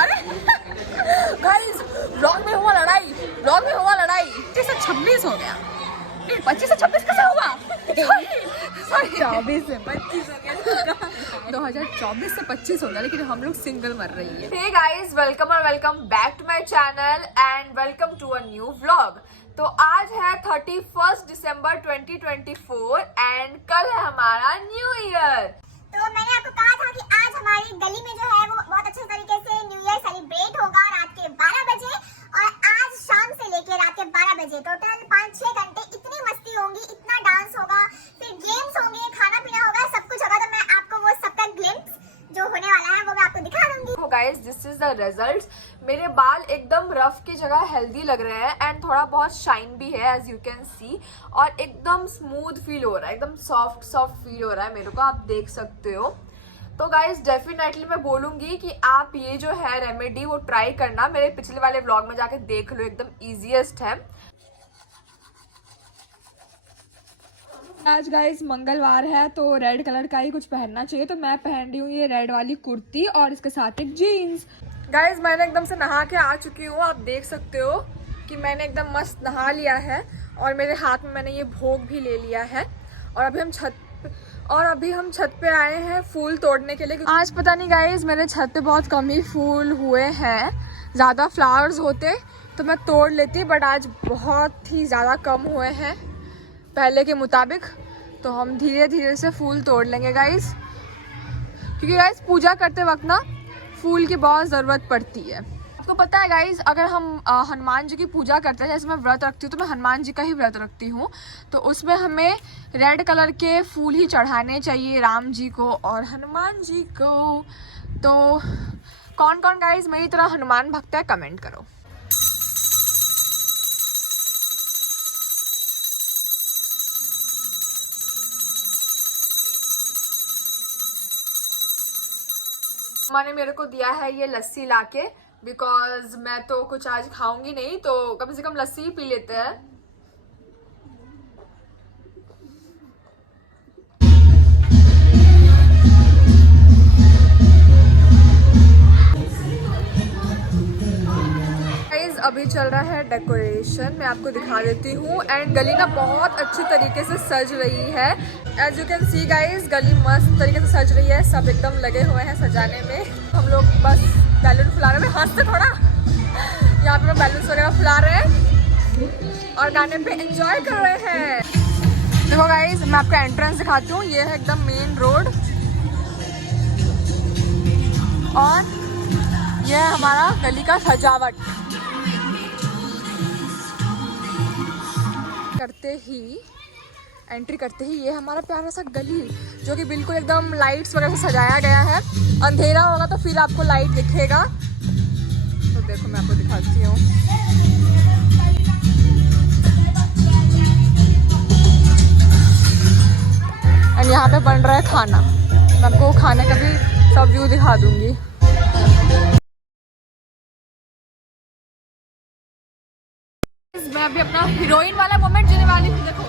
अरे guys blog में हुआ लड़ाई, ब्लॉग में हुआ लड़ाई। 25 से 26 हो गया। 25 से 26 कैसे हुआ? सॉरी 24 से 25 हो गया। 2024 से 25 हो गया, लेकिन हम लोग सिंगल मर रही है। हे गाइस, वेलकम और welcome back to my channel and welcome to a new vlog. तो आज है 31 दिसंबर 2024 एंड कल है हमारा न्यू ईयर। तो मैंने आपको कहा था कि आज हमारी गली में जो है वो बहुत अच्छे तरीके से न्यू ईयर सेलिब्रेट होगा रात के 12 बजे, और आज शाम से लेके रात के 12 बजे टोटल 5-6 घंटे इतनी मस्ती होगी, इतना डांस होगा, फिर गेम्स होंगे, खाना पीना होगा, सब कुछ होगा। तो मैं आपको वो सबका ग्लिम्प्स जो होने वाला है वो मैं आपको दिखा दूंगी। तो guys this is the results. मेरे बाल एकदम रफ की जगह हेल्दी लग रहे हैं एंड थोड़ा बहुत शाइन भी है एज यू कैन सी, और एकदम स्मूथ फील हो रहा है, एकदम सॉफ्ट सॉफ्ट फील हो रहा है मेरे को, आप देख सकते हो। तो गाइस डेफिनेटली मैं बोलूंगी कि आप ये जो है रेमेडी वो ट्राई करना। मेरे पिछले वाले व्लॉग में जाके देख लो, एकदम इजीएस्ट है। आज गाइस मंगलवार है तो रेड कलर का ही कुछ पहनना चाहिए, तो मैं पहन रही हूँ ये रेड वाली कुर्ती और इसके साथ एक जीन्स। गाइस मैंने एकदम से नहा के आ चुकी हूँ, आप देख सकते हो कि मैंने एकदम मस्त नहा लिया है और मेरे हाथ में मैंने ये भोग भी ले लिया है। और अभी हम छत पे आए हैं फूल तोड़ने के लिए। आज पता नहीं गाइस मेरे छत पे बहुत कम ही फूल हुए हैं, ज़्यादा फ्लावर्स होते तो मैं तोड़ लेती, बट आज बहुत ही ज़्यादा कम हुए हैं पहले के मुताबिक। तो हम धीरे धीरे से फूल तोड़ लेंगे गाइस, क्योंकि गाइस पूजा करते वक्त ना फूल की बहुत ज़रूरत पड़ती है। आपको पता है गाइस, अगर हम हनुमान जी की पूजा करते हैं, जैसे मैं व्रत रखती हूँ तो मैं हनुमान जी का ही व्रत रखती हूँ, तो उसमें हमें रेड कलर के फूल ही चढ़ाने चाहिए राम जी को और हनुमान जी को। तो कौन कौन गाइस मेरी तरह हनुमान भक्त है, कमेंट करो। मैंने मेरे को दिया है ये लस्सी लाके, बिकॉज मैं तो कुछ आज खाऊंगी नहीं, तो कम से कम लस्सी ही पी लेते हैं। अभी चल रहा है डेकोरेशन, मैं आपको दिखा देती हूँ। एंड गली ना बहुत अच्छी तरीके से सज रही है, as you can see guys गली मस्त तरीके से सज रही है, सब एकदम लगे हुए हैं सजाने में। हम लोग बस बैलून फुला रहे हैं, हाथ से थोड़ा यहाँ पे बैलून वगैरह फुला रहे हैं और गाने पे एंजॉय कर रहे हैं। देखो गाइज मैं आपको एंट्रेंस दिखाती हूँ, ये है एकदम मेन रोड और ये है हमारा गली का सजावट। एंट्री करते ही ये हमारा प्यारा सा गली, जो कि बिल्कुल एकदम लाइट्स वगैरह से सजाया गया है। अंधेरा होगा तो फिर आपको लाइट दिखेगा, तो देखो मैं आपको दिखाती हूँ। एंड यहाँ पे बन रहा है खाना, मैं आपको खाने का भी सब व्यू दिखा दूंगी। मैं अभी अपना हीरोइन वाला मोमेंट जीने वाली हूँ, देखो।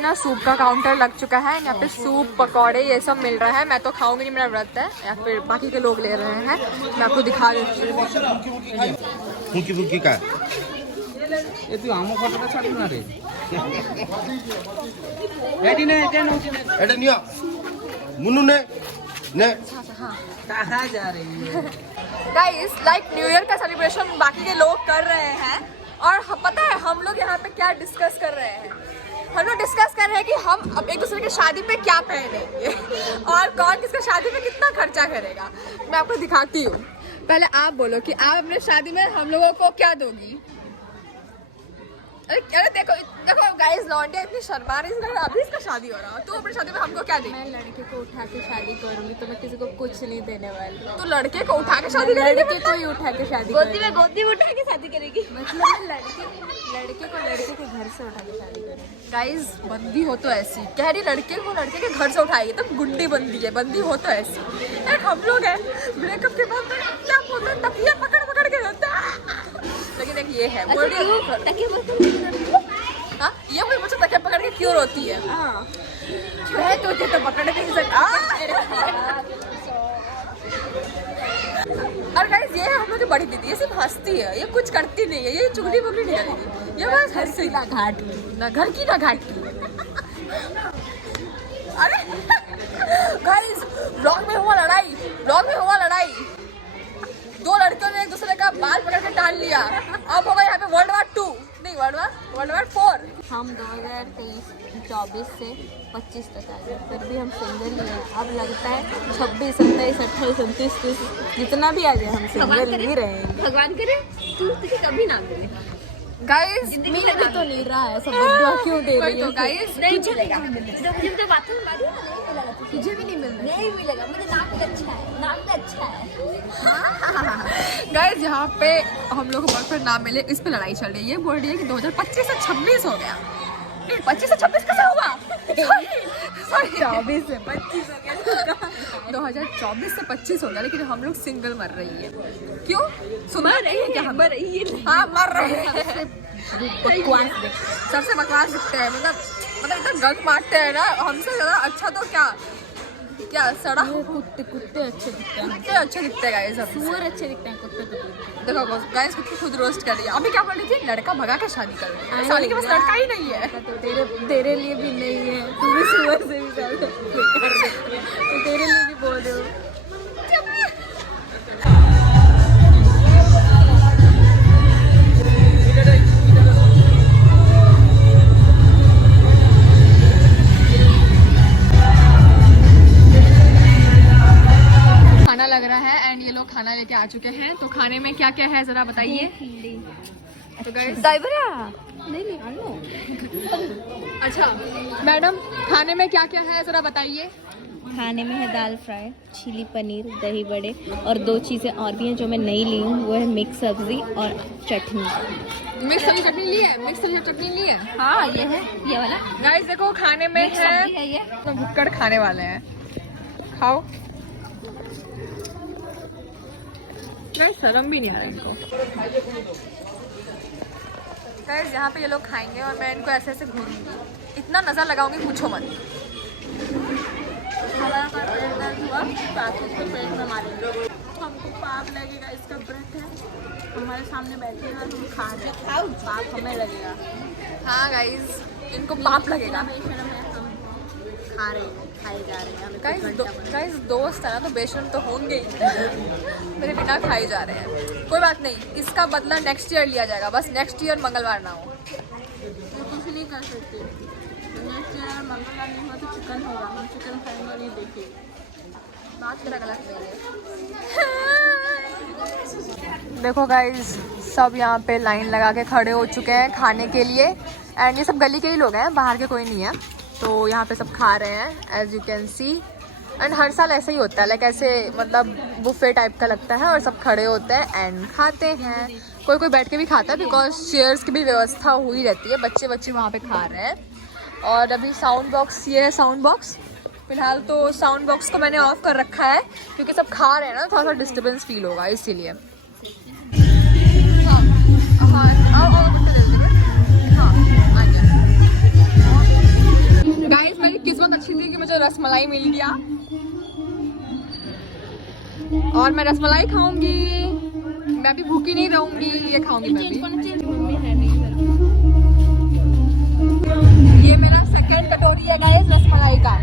ना सूप का काउंटर लग चुका है। यहाँ पे सूप पकौड़े ये सब मिल रहा है। मैं तो खाऊंगी नहीं, मेरा व्रत है, या फिर बाकी के लोग ले रहे हैं। मैं आपको दिखा देती हूँ। फुकी फुकी का ए तू आम फटका छाड़ ना रे एडी ने एडे निया मुन्नू ने कहाँ जा रही है? गाइस लाइक न्यू ईयर का सेलिब्रेशन बाकी के लोग कर रहे हैं और पता है हम लोग यहाँ पे क्या डिस्कस कर रहे हैं। हम लोग डिस्कस कर रहे हैं कि हम अब एक दूसरे की शादी पे क्या पहनेंगे और कौन किसका शादी पे कितना खर्चा करेगा। मैं आपको दिखाती हूँ। पहले आप बोलो कि आप अपने शादी में हम लोगों को क्या दोगी। अरे देखो देखो गाइस, लौंडिया इतनी शर्मा रही है, अभी इसका शादी हो रहा है। तू अपनी शादी में हमको क्या देगी? मैं लड़के को उठा के शादी करूंगी तो मैं किसी को कुछ नहीं देने वाली। तू लड़के को उठा के शादी करेगी? लड़के को ही उठा के शादी गोदी में उठा के शादी करेगी। मतलब मैं लड़के को लड़के के घर से उठा के शादी करूंगी। गाइस बंदी हो तो ऐसी, कह रही लड़के को लड़के के घर से उठाएगी, तो गुंडी बंदी है। बंदी हो तो ऐसी। एक हम लोग हैं ब्रेकअप के बाद क्या बोलते हैं, तकिया पकड़ पकड़ के रहते हैं। लेकिन एक ये है हाँ, ये कोई मुझे तकिया पकड़ के क्यों रोती है? है तुझे तो पकड़ के नहीं सकता। और गाइस ये है हम लोग की बड़ी दीदी, ये सिर्फ हंसती है, ये कुछ करती नहीं है, ये चुगली बुगली नहीं करेगी, ये बस हंसी ना घाट ना घर की ना घाट की। अरे गाइस ब्लॉग में हुआ लड़ाई, ब्लॉग में हुआ लड़ाई। दो लड़कियों ने एक दूसरे का बाल पकड़ के टाल लिया। अब होगा यहाँ पे वर्ल्ड वार 2 नहीं वर्ल्ड वार 4। हम 2023-24 से 25 तक आ गए, फिर भी हम सिंगल ही हैं। अब लगता है 26, 27, 28, 29, 30 जितना भी आ जाए हम सिंगल ही रहेंगे। भगवान करे तू तुझे कभी ना करे। गाइस मिल भी तो नहीं रहा है, सब बदुआ क्यों दे रही तो है? गाइस नहीं मिलेगा मुझे तो बात में बात तुझे भी नहीं मिलेगा। नहीं मिलेगा, मुझे नाम भी अच्छा है, नाम भी अच्छा है। गाइस यहाँ पे हम लोग को बॉयफ्रेंड ना मिले, इस पे लड़ाई चल रही है। ये बोल रही है कि 2025 से 26 हो गया। 25 से 26 कैसे हुआ? सॉरी 24 से 25 हो गया। 2024 से 25 हो गया, लेकिन हम लोग सिंगल मर रही है। क्यों? मर रही है क्या? हम मर रही है। हाँ मर रहे हैं। सबसे बकवास दिखते हैं, मतलब इतना गंद मारते हैं ना। हमसे ज़्यादा अच्छा तो क्या सड़ा कुत्ते अच्छे दिखते हैं, कुत्ते अच्छे दिखते हैं गाइस। सुअर अच्छे दिखते हैं, कुत्ते तो दिखते देखो गाइस खुद रोस्ट कर रही है। अभी क्या बोल रही थी? लड़का भगा के शादी कर रही है। शादी के पास लड़का ही नहीं है। हैं। तो तेरे लिए भी नहीं है, तू भी सुअर से भी ज्यादा तो तेरे लिए भी बोल रहे हो। खाना लग रहा है एंड ये लोग खाना लेके आ चुके हैं। तो खाने में क्या क्या है जरा बताइए। तो गाइस अच्छा मैडम खाने में क्या क्या है जरा बताइए। खाने में है दाल फ्राई, चिली पनीर, दही बड़े और 2 चीज़ें और भी हैं जो मैं नहीं ली हूँ। वो है मिक्स सब्जी और चटनी। मिक्स सब्जी चटनी ली है? मिक्स सब्जी चटनी ली है? हाँ ये है, ये वाला गाइस देखो खाने में मिक्स है, सब्जी है ये। तो भुक्कड़ खाने वाले हैं। खाओ। गाइस शर्म भी नहीं आ रहा इनको। गाइस यहाँ पे ये लोग खाएंगे और मैं इनको ऐसे ऐसे घूरूंगी, इतना नजर लगाऊंगी पूछो मत। पेट में मारेंगे, हमको पाप लगेगा। इसका व्रत है, हमारे सामने बैठेगा, तुम खा रहे खाओ, पाप हमें लगेगा। हाँ गाइस इनको पाप लगेगा। बेशरम है, हम खा रहे हैं, खाए जा रहे हैं। हमें गाइस दोस्त है ना तो बेशरम तो होंगे ही। मेरे बिना खाए जा रहे हैं। कोई बात नहीं, इसका बदला नेक्स्ट ईयर लिया जाएगा, बस नेक्स्ट ईयर मंगलवार ना हो। कुछ नहीं कर सकते। नेक्स्ट ईयर मंगलवार नहीं हुआ तो चिकन होगा, हम चिकन खाएंगे और ये देखिए। बात तेरा गलत नहीं है। देखो गाइस सब यहाँ पे लाइन लगा के खड़े हो चुके हैं खाने के लिए एंड ये सब गली के ही लोग हैं, बाहर के कोई नहीं है। तो यहाँ पे सब खा रहे हैं as you can see. And हर साल ऐसे ही होता है, लाइक ऐसे मतलब बुफे टाइप का लगता है और सब खड़े होते हैं एंड खाते हैं। कोई कोई बैठ के भी खाता है बिकॉज चेयर्स की भी व्यवस्था हुई रहती है। बच्चे वहाँ पे खा रहे हैं। और अभी साउंड बॉक्स, ये है साउंड बॉक्स। फिलहाल तो साउंड बॉक्स को मैंने ऑफ कर रखा है क्योंकि सब खा रहे हैं ना, थोड़ा सा डिस्टर्बेंस फील होगा इसीलिए। हाँ आओ आओ हाँ आ गया। किस्मत अच्छी थी कि मुझे रसमलाई मिल गया और मैं रसमलाई खाऊंगी। मैं भी भूखी नहीं रहूंगी, ये खाऊंगी मैं भी। ये मेरा सेकंड कटोरी है गाइस रसमलाई का।